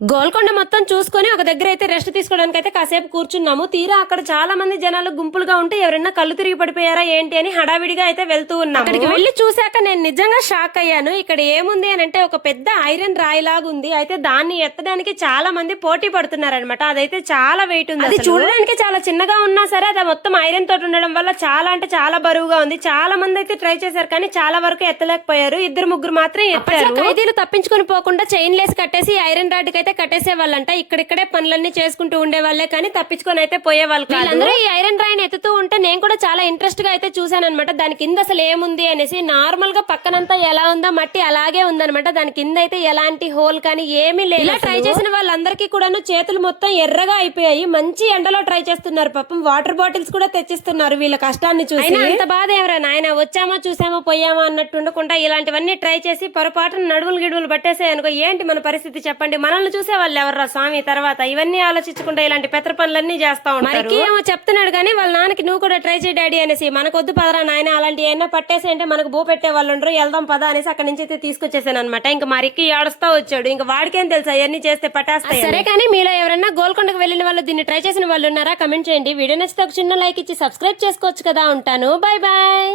గోల్కొండ మొత్తం చూసుకొని ఒక దగ్గర అయితే రెస్ట్ తీసుకోవడానికి అయితే కాసేపు కూర్చున్నాము. తీరా అక్కడ చాలా మంది జనాలు గుంపులుగా ఉంటే ఎవరైనా కళ్ళు తిరిగి పడిపోయారా ఏంటి అని హడావిడిగా అయితే వెళ్తూ ఉన్నాం. అక్కడికి వెళ్లి చూశాక నేను నిజంగా షాక్ అయ్యాను. ఇక్కడ ఏముంది అని అంటే ఒక పెద్ద ఐరన్ రాయి లాగా ఉంది. అయితే దాన్ని ఎత్తడానికి చాలా మంది పోటీ పడుతున్నారనమాట. అదైతే చాలా వెయిట్ ఉంది. అది చూడడానికి చాలా చిన్నగా ఉన్నా సరే అది మొత్తం ఐరన్ తోటి ఉండడం వల్ల చాలా అంటే చాలా బరువుగా ఉంది. చాలా మంది అయితే ట్రై చేశారు కానీ చాలా వరకు ఎత్తలేకపోయారు. ఇద్దరు ముగ్గురు మాత్రం ఎత్తారు. ఖైదీలు తప్పించుకుని పోకుండా చైన్ లేసి కట్టేసి ఐరన్ రాడ్ అయితే కట్టేసే వాళ్ళంట. ఇక్కడిక్కడే పనులన్నీ చేసుకుంటూ ఉండే వాళ్ళే కానీ తప్పించుకొని అయితే పోయేవాళ్ళు. వీళ్ళందరూ ఈ ఐరన్ రాయిని ఎత్తుతూ ఉంటే నేను కూడా చాలా ఇంట్రెస్ట్ గా అయితే చూసాను అనమాట. దాని కింద అసలు ఏముంది అనేసి. నార్మల్ గా పక్కనంతా ఎలా ఉందో మట్టి అలాగే ఉందనమాట. దాని కింద అయితే ఎలాంటి హోల్ కానీ ఏమీ లేదు. ఇలా ట్రై చేసిన వాళ్ళందరికీ కూడాను చేతులు మొత్తం ఎర్రగా అయిపోయాయి. మంచి ఎండలో ట్రై చేస్తున్నారు. పాపం వాటర్ బాటిల్స్ కూడా తెచ్చిస్తున్నారు వీళ్ళ కష్టాన్ని చూసి. అంత బాధ ఎవరా నాయన, వచ్చామో చూసామో పోయామో అన్నట్టు ఉండకుండా ఇలాంటివన్నీ ట్రై చేసి పొరపాటున నడువులు గిడువులు పట్టేసాయి అనుకో ఏంటి మన పరిస్థితి చెప్పండి. మనల్ని చూసే వాళ్ళు ఎవర్రా స్వామి. తర్వాత ఇవన్నీ ఆలోచించుకుంటే ఇలాంటి పెద్ద పనులన్నీ చేస్తా ఉంటారు. ఏమో చెప్తున్నాడు కానీ వాళ్ళ నాన్నకి నువ్వు కూడా ట్రై చేయి డాడీ అనేసి. మనకొద్దు పదరా నాయన అలాంటి ఏమైనా పట్టేసి అంటే మనకు బో పెట్టే వాళ్ళు ఉండరు, వెళ్దాం పద అనేసి అక్కడి నుంచి అయితే తీసుకొచ్చేసాను అనమాట. ఇంకా మరికి ఏడుస్తా వచ్చాడు. ఇంకా వాడికేం తెలుసా ఇవన్నీ చేస్తే పట్టేస్తాయి. సరే కానీ మీలో ఎవరైనా గోల్కొండకు వెళ్ళిన వాళ్ళు దీన్ని ట్రై చేసిన వాళ్ళు ఉన్నారా? కమెంట్ చేయండి. వీడియో నచ్చితే ఒక చిన్న లైక్ ఇచ్చి సబ్స్క్రైబ్ చేసుకోవచ్చు కదా. ఉంటాను, బై బాయ్.